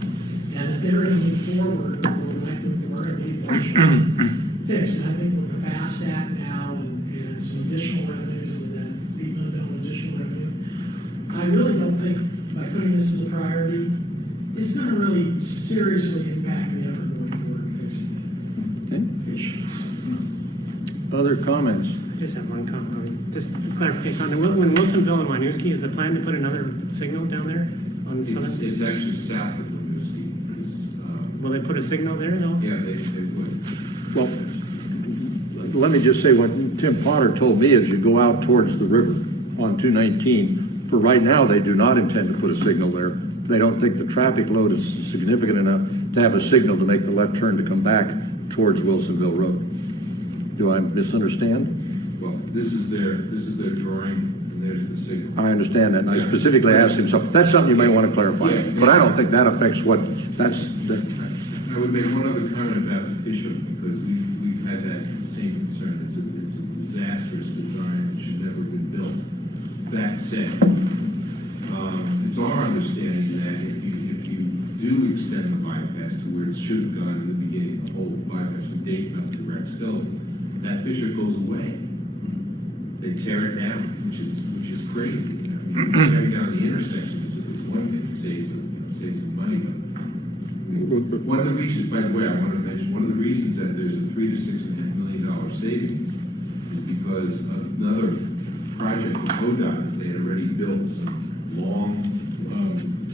And that they're going to move forward, or might move forward, and need fish hook fixed. And I think with the FAST Act now and some additional revenues and that $8 million additional revenue, I really don't think by putting this as a priority, it's going to really seriously impact the effort going forward in fixing the fish hooks. Other comments? I just have one comment. Just clarification on when Wilsonville and Winooski, is the plan to put another signal down there on the southern? It's actually south of Winooski. Will they put a signal there though? Yeah, they would. Well, let me just say what Tim Potter told me as you go out towards the river on 219. For right now, they do not intend to put a signal there. They don't think the traffic load is significant enough to have a signal to make the left turn to come back towards Wilsonville Road. Do I misunderstand? Well, this is their drawing, and there's the signal. I understand that, and I specifically asked him something. That's something you may want to clarify. Yeah. But I don't think that affects what, that's, I would make one other comment about the Bishop, because we've had that same concern. It's a disastrous design, it should never have been built. That said, it's our understanding that if you do extend the bypass to where it should have gone in the beginning, the whole bypass from Dayton up to Rex Hill, that Bishop goes away. They tear it down, which is crazy. I mean, tearing down the intersection is one thing, it saves some money, but one of the reasons, by the way, I want to mention, one of the reasons that there's a $3 to $6.5 million savings is because another project with ODOT, they had already built some long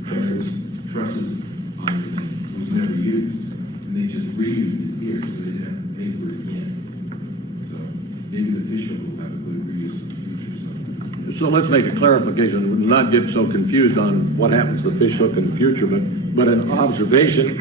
trusses on it that was never used, and they just reused it here, so they didn't have to pay for it again. So maybe the Bishop will have a good reuse in the future. so let's make a clarification, not get so confused on what happens to the fish hook in the future, but an observation.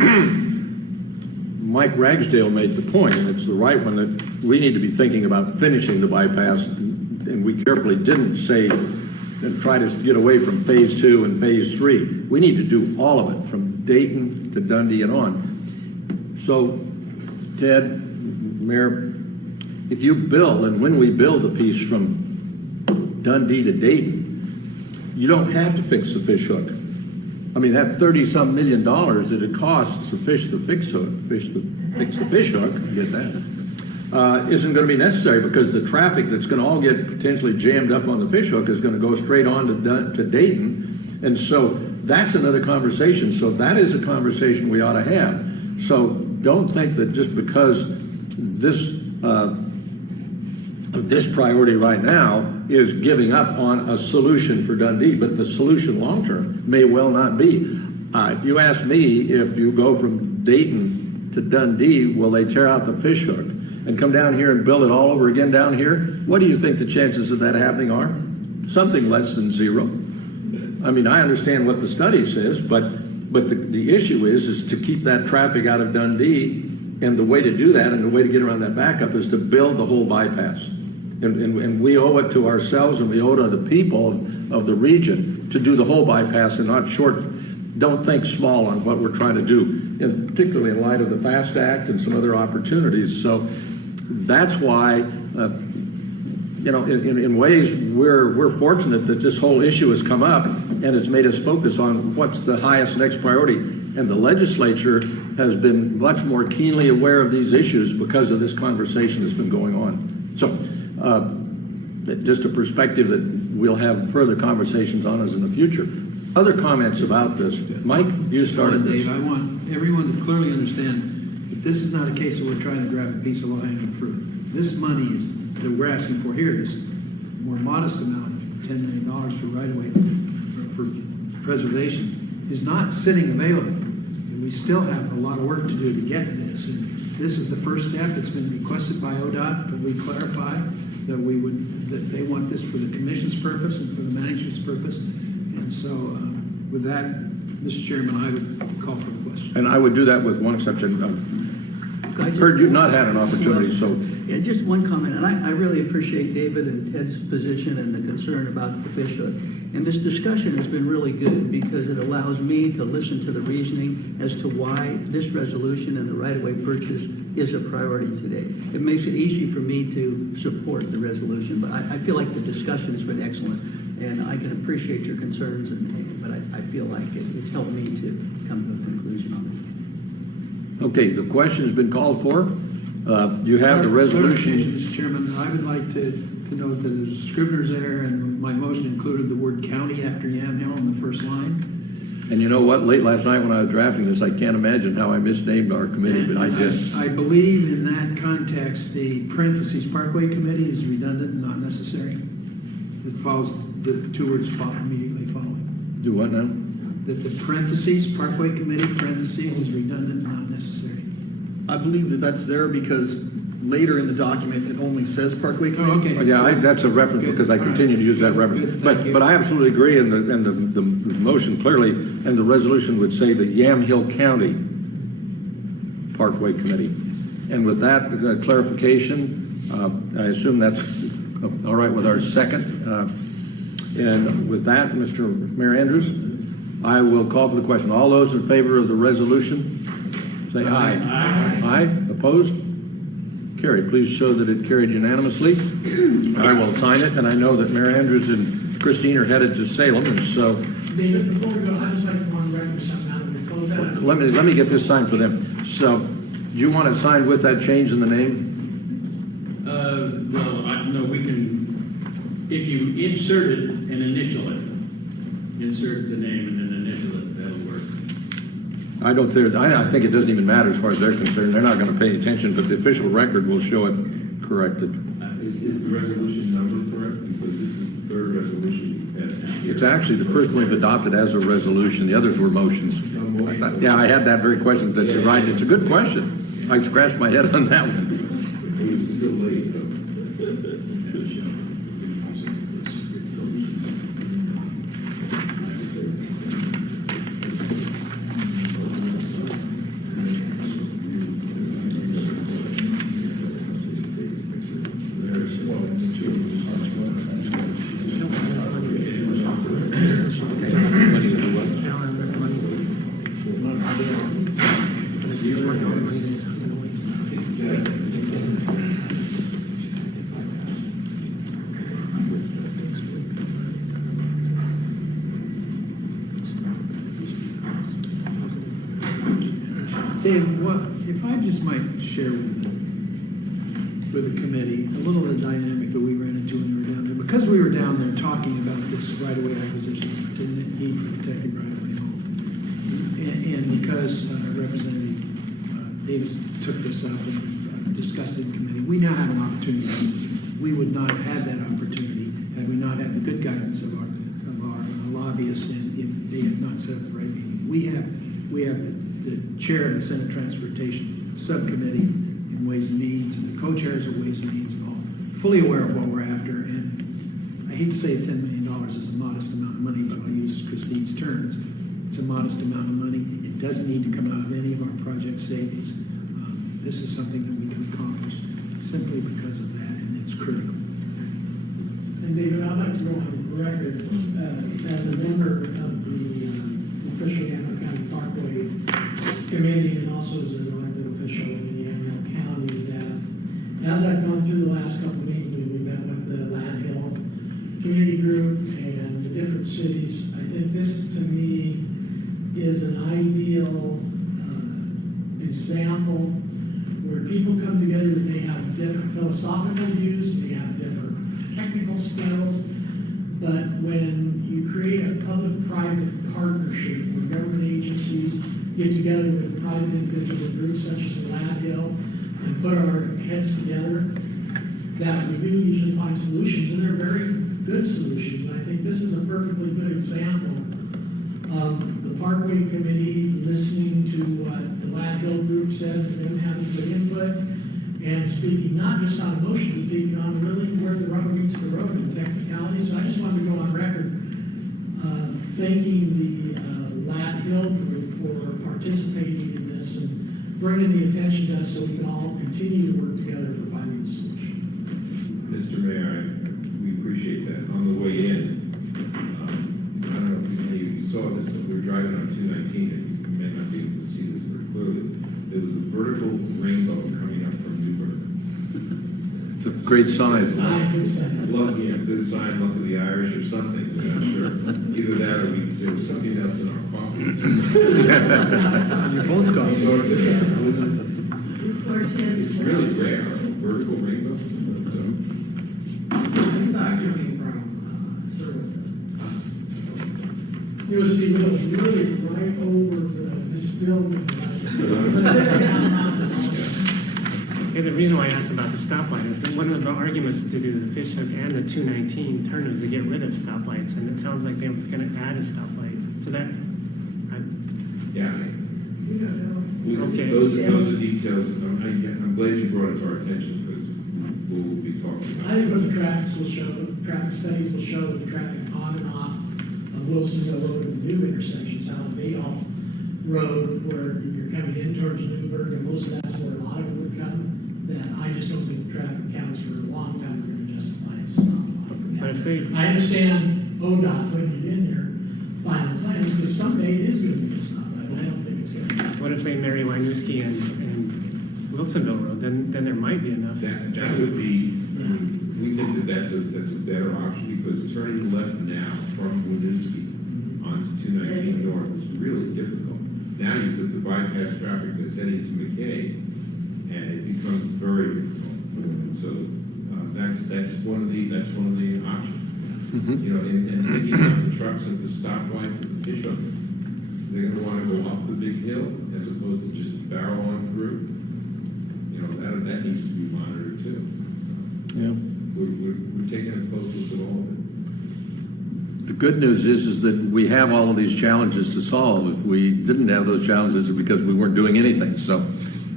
Mike Ragsdale made the point, and it's the right one, that we need to be thinking about finishing the bypass, and we carefully didn't say and try to get away from phase 2 and phase 3. We need to do all of it, from Dayton to Dundee and on. So, Ted, Mayor, if you build, and when we build a piece from Dundee to Dayton, you don't have to fix the fish hook. I mean, that $30-some million that it costs to fix the fish hook, get that, isn't going to be necessary, because the traffic that's going to all get potentially jammed up on the fish hook is going to go straight on to Dayton. And so that's another conversation. So that is a conversation we ought to have. So don't think that just because this priority right now is giving up on a solution for Dundee, but the solution long-term may well not be. If you ask me, if you go from Dayton to Dundee, will they tear out the fish hook and come down here and build it all over again down here? What do you think the chances of that happening are? Something less than zero. I mean, I understand what the study says, but the issue is to keep that traffic out of Dundee, and the way to do that and the way to get around that backup is to build the whole bypass. And we owe it to ourselves, and we owe it to the people of the region to do the whole bypass and not don't think small on what we're trying to do, and particularly in light of the FAST Act and some other opportunities. So that's why, in ways we're fortunate that this whole issue has come up, and it's made us focus on what's the highest next priority. And the legislature has been much more keenly aware of these issues because of this conversation that's been going on. So just a perspective that we'll have further conversations on us in the future. Other comments about this? Mike, you started this. Dave, I want everyone to clearly understand that this is not a case where we're trying to grab a piece of low-hanging fruit. This money that we're asking for here, this more modest amount of $10 million for right-of-way for preservation, is not sitting available. And we still have a lot of work to do to get this. And this is the first step. It's been requested by ODOT that we clarify that they want this for the commission's purpose and for the management's purpose. And so, with that, Mr. Chairman, I would call for the question. And I would do that with one exception. Kurt, you've not had an opportunity, so. Yeah, just one comment, and I really appreciate David and Ted's position and the concern about the fish hook. And this discussion has been really good because it allows me to listen to the reasoning as to why this resolution and the right-of-way purchase is a priority today. It makes it easy for me to support the resolution, but I feel like the discussion has been excellent, and I can appreciate your concerns, but I feel like it's helped me to come to a conclusion on it. Okay, the question has been called for. You have the resolution. Mr. Chairman, I would like to note that there's Scrivener's error, and my motion included the word county after Yamhill in the first line. And you know what? Late last night when I was drafting this, I can't imagine how I misnamed our committee, but I did. I believe in that context, the parentheses Parkway Committee is redundant and not necessary. It follows the two words immediately following. Do what now? That the parentheses, Parkway Committee parentheses, is redundant and not necessary. I believe that that's there because later in the document, it only says Parkway Committe. Oh, okay. Yeah, that's a reference because I continue to use that reference. Good, thank you. But I absolutely agree, and the motion clearly, and the resolution would say the Yamhill County Parkway Committee. And with that clarification, I assume that's all right with our second. And with that, Mr. Mayor Andrews, I will call for the question. All those in favor of the resolution, say aye. Aye. Aye. Opposed? Carried. Please show that it carried unanimously. I will sign it, and I know that Mayor Andrews and Christine are headed to Salem, and so David, before we go, I'd just like to go on record something now that we close that. let me get this signed for them. So, do you want it signed with that change in the name? No, we can, if you insert it and initial it, insert the name and then initial it, that'll work. I think it doesn't even matter as far as they're concerned. They're not going to pay attention, but the official record will show it corrected. Is the resolution number correct? Because this is the third resolution we've passed here. It's actually the first one we've adopted as a resolution. The others were motions. Yeah, I had that very question. That's right. It's a good question. I scratched my head on that one. It was still late, though. Dave, if I just might share with the committee a little of the dynamic that we ran into when we were down there. Because we were down there talking about this right-of-way acquisition, the need for protected right-of-way home. And because Representative Davis took this up and discussed it in committee, we now have an opportunity to do this. We would not have had that opportunity had we not had the good guidance of our lobbyists and if they had not set up the right meeting. We have the chair of the Senate Transportation Subcommittee in Ways and Means and the co-chairs of Ways and Means and all fully aware of what we're after. And I hate to say $10 million is a modest amount of money, but I'll use Christine's term. It's a modest amount of money. It doesn't need to come out of any of our project savings. This is something that we can accomplish simply because of that, and it's critical. And David, I'd like to go on record as a member of the official Yamhill County Parkway Committee and also as an elected official in Yamhill County that as I've gone through the last couple of meetings, we met with the Lad Hill Community Group and the different cities. I think this to me is an ideal example where people come together and they have different philosophical views, they have different technical skills, but when you create a public-private partnership where government agencies get together with private individuals and groups such as the Lad Hill and put our heads together, that we do usually find solutions, and they're very good solutions. And I think this is a perfectly good example of the Parkway Committee listening to what the Lad Hill group said, and them having good input, and speaking not just on emotion, but speaking on really where the rubber meets the road in technicality. So I just wanted to go on record thanking the Lad Hill group for participating in this and bringing the attention to us so we can all continue to work together for finding a solution. Mr. Mayor, we appreciate that. On the way in, I don't know if any of you saw this, but we were driving on 219, and you may not be able to see this very clearly. There was a vertical rainbow coming up from Newburgh. It's a great sign. Good sign. Good sign, luck of the Irish or something, I'm not sure. Either that or there was something else in our coffee. Your phone's gone. So it's really rare, a vertical rainbow. So, You will see really right over this building. And the reason why I asked about the stoplight is that one of the arguments to do the Fishhook and the 219 turn is to get rid of stoplights, and it sounds like they're going to add a stoplight. So that, yeah. Okay. Those are details. I'm I'm glad you brought it to our attention, because we'll be talking I about it. think what the traffic studies will show the traffic on and off of Wilsonville Road and the new intersection, South Madoff Road, where you're coming in towards Newburgh, and most of that's where a lot of it would come, that I just don't think the traffic counts for a long time are gonna justify a stop. But if they, I understand ODOT putting it in their final plans, because someday it is gonna be a stop, but I don't think it's gonna be. what if they marry Winooski and Wilsonville Road, then there might be enough. That would be, I mean, we think that that's a better option, because turning left now from Winooski onto 219 North is really difficult. Now you put the bypass traffic that's heading to McKay, and it becomes very difficult. So that's one of the options. You know, and thinking about the trucks at the stoplight for the fish hook, they're gonna wanna go up the big hill as opposed to just barrel on through. You know, that needs to be monitored too. So Yeah. we're taking a close look at all of it. The good news is that we have all of these challenges to solve. If we didn't have those challenges, it's because we weren't doing anything. So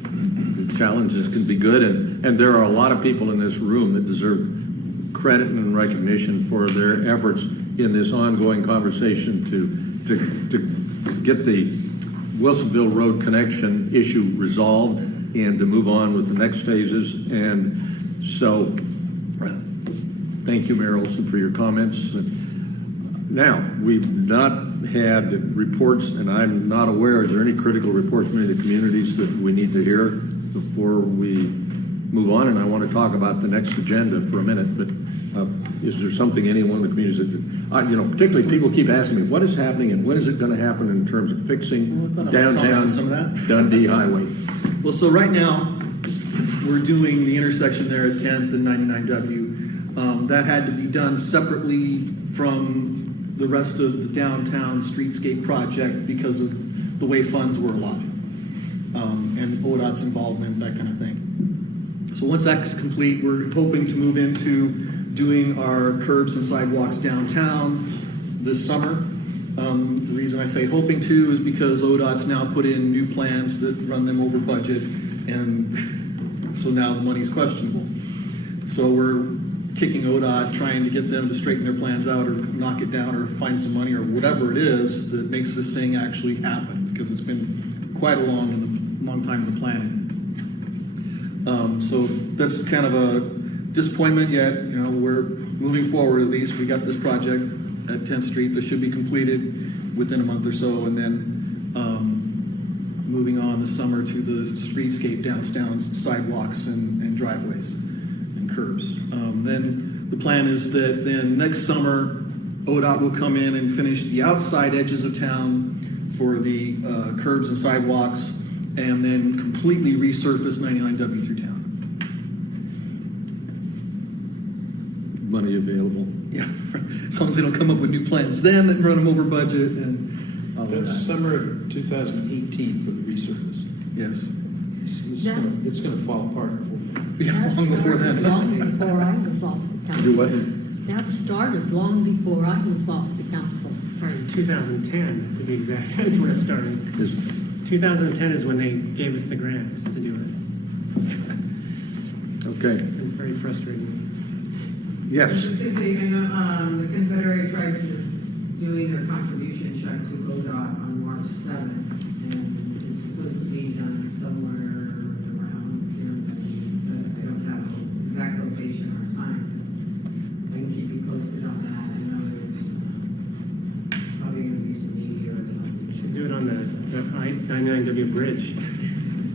the challenges can be good, and there are a lot of people in this room that deserve credit and recognition for their efforts in this ongoing conversation to get the Wilsonville Road connection issue resolved and to move on with the next phases. And so thank you, Mayor Olson, for your comments. Now, we've not had reports, and I'm not aware, is there any critical reports from any of the communities that we need to hear before we move on? And I want to talk about the next agenda for a minute, but is there something any one of the communities that, you know, particularly people keep asking me, what is happening and when is it going to happen in terms of fixing downtown some of that. Dundee Highway? Well, so right now, we're doing the intersection there at 10th and 99W. That had to be done separately from the rest of the downtown streetscape project because of the way funds were allotted. And ODOT's involvement, that kind of thing. So once that's complete, we're hoping to move into doing our curbs and sidewalks downtown this summer. The reason I say hoping to is because ODOT's now put in new plans that run them over budget, and so now the money's questionable. So we're kicking ODOT, trying to get them to straighten their plans out or knock it down or find some money or whatever it is that makes this thing actually happen, because it's been quite a long time in the planning. So that's kind of a disappointment, yet you know we're moving forward. At least we got this project at 10th Street that should be completed within a month or so, and then moving on this summer to the streetscape downtown sidewalks and driveways and curbs. Then the plan is that then next summer ODOT will come in and finish the outside edges of town for the curbs and sidewalks, and then completely resurface 99W through town. Money available. Yeah, as long as they don't come up with new plans then that run them over budget and all of That's that. summer of 2018 for the resurface. Yes. It's gonna fall apart before. Yeah, long before then. Long before I was off the council. Do what? That started long before I was off the council. 2010, to be exact, that's when it started. Is- 2010 is when they gave us the grant to do it. Okay. It's been very frustrating. I was Yes. just gonna say, I know, the Confederate Tribes is doing their contribution check to ODOT on March 7th, and it's supposed to be done somewhere around here, but I don't have an exact location or time. I can keep you posted on that. I know there's probably gonna be some media or something. Should do it on the I-99W bridge.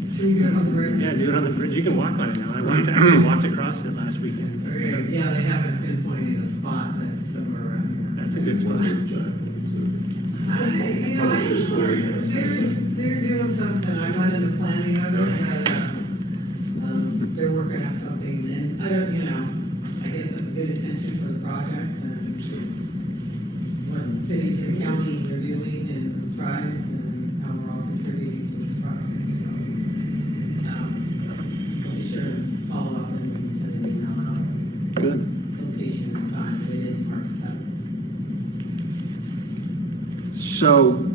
So you do it on the bridge? Yeah, do it on the bridge. You can walk on it now. I actually walked across it last weekend. Okay, So yeah, they haven't pinpointed a spot, but somewhere around here. that's a good One spot. of those giant They're doing something, I'm not in the planning of it, but, they're working out something, and I don't, I guess that's a good intention for the project, and what cities and counties are doing, and tribes, and how we're all contributing to this project, so, I'll be sure to follow up and send an email out, Good. location and time, but it is March 7th. So,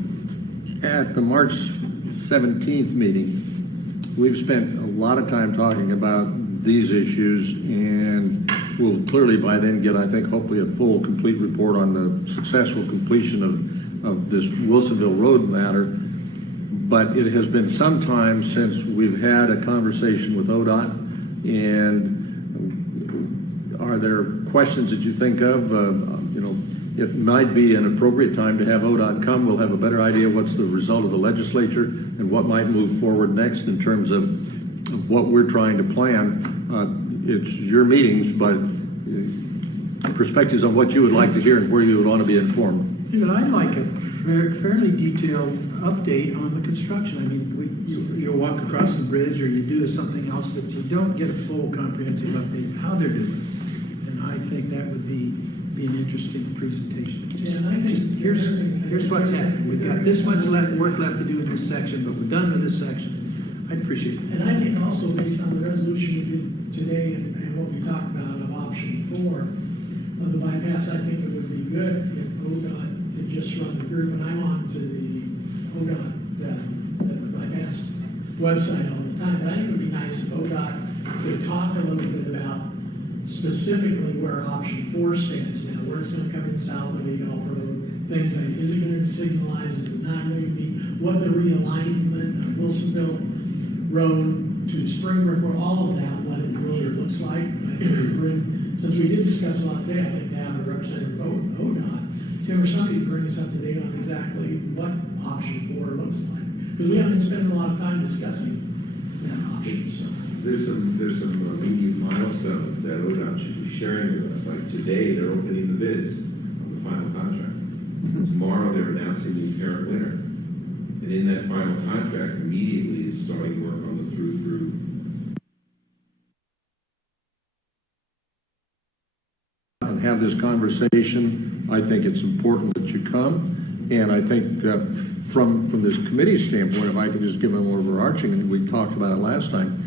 at the March 17th meeting, we've spent a lot of time talking about these issues, and we'll clearly by then get, I think, hopefully a full, complete report on the successful completion of this Wilsonville Road matter. But it has been some time since we've had a conversation with ODOT, and are there questions that you think of? It might be an appropriate time to have ODOT come. We'll have a better idea what's the result of the legislature and what might move forward next in terms of what we're trying to plan. It's your meetings, but perspectives on what you would like to hear and where you would want to be informed. Yeah, but I'd like a fairly detailed update on the construction. I mean, you walk across the bridge or you do something else, but you don't get a full comprehensive update of how they're doing. And I think that would be an interesting presentation. Just here's what's happening. We've got this much work left to do in this section, but we're done with this section. I'd appreciate it. And I think also based on the resolution we did today and what we talked about of option 4 of the bypass, I think it would be good if ODOT could just run the group, and I'm on to the ODOT, the bypass website all the time, but I think it would be nice if ODOT could talk a little bit about specifically where option 4 stands now, where it's gonna come in south of Adolph Road, things like, is it gonna signalize, is it not going to be, what the realignment of Wilsonville Road to Springbrook, or all of that, what it really looks like. I think we bring, since we did discuss a lot today, I think to have a representative of ODOT, Tim or somebody to bring us up to date on exactly what option 4 looks like. Because we haven't been spending a lot of time discussing that option, so. There's some immediate milestones that ODOT should be sharing with us. Like today, they're opening the bids on the final contract. Tomorrow, they're announcing the apparent winner. And in that final contract, immediately is starting work on the through. And have this conversation. I think it's important that you come, and I think from this committee standpoint, if I could just give them overarching, and we talked about it last time,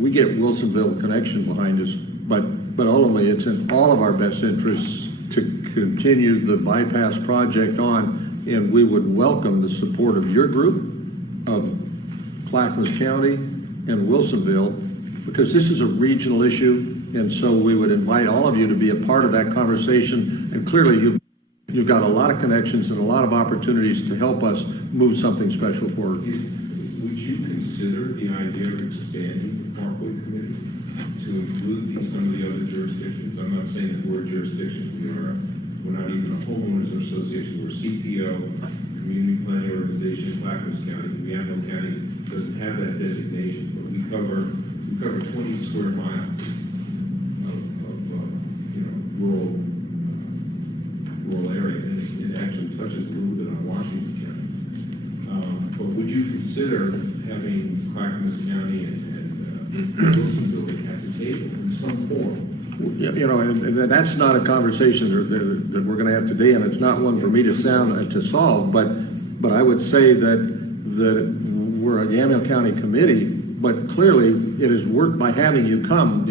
we get Wilsonville connection behind us, but ultimately it's in all of our best interests to continue the bypass project on, and we would welcome the support of your group, of Clackamas County and Wilsonville, because this is a regional issue, and so we would invite all of you to be a part of that conversation, and clearly you've got a lot of connections and a lot of opportunities to help us move something special forward. Would you consider the idea of expanding the Parkway Committe to include some of the other jurisdictions? I'm not saying that we're a jurisdiction. We're not even a homeowners association. We're a CPO, community planning organization, Clackamas County. Viano County doesn't have that designation, but we cover 20 square miles of rural area, and it actually touches a little bit on Washington County. But would you consider having Clackamas County and Wilsonville at the table in some form? And that's not a conversation that we're going to have today, and it's not one for me to solve. But I would say that we're a Yamhill County committee, but clearly it is work by having you come.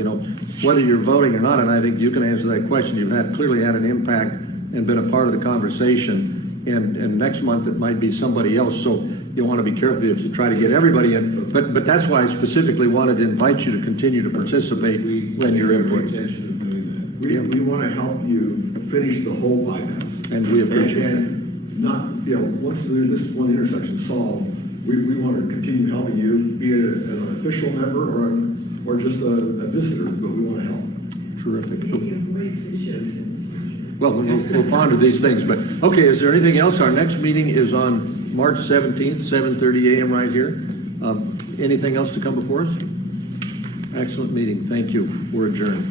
Whether you're voting or not, and I think you can answer that question. You've clearly had an impact and been a part of the conversation. And next month it might be somebody else. So you want to be careful if you try to get everybody in. But that's why I specifically wanted to invite you to continue to participate in your input. We want to help you finish the whole bypass. And we appreciate that. And not, once this one intersection solved, we want to continue helping you, be it an official member or just a visitor, but we want to help. Terrific. Fish Well, we'll ponder these things, but okay, is there anything else? Our next meeting is on March 17th, 7:30 a.m. right here. Anything else to come before us? Excellent meeting. Thank you. We're adjourned.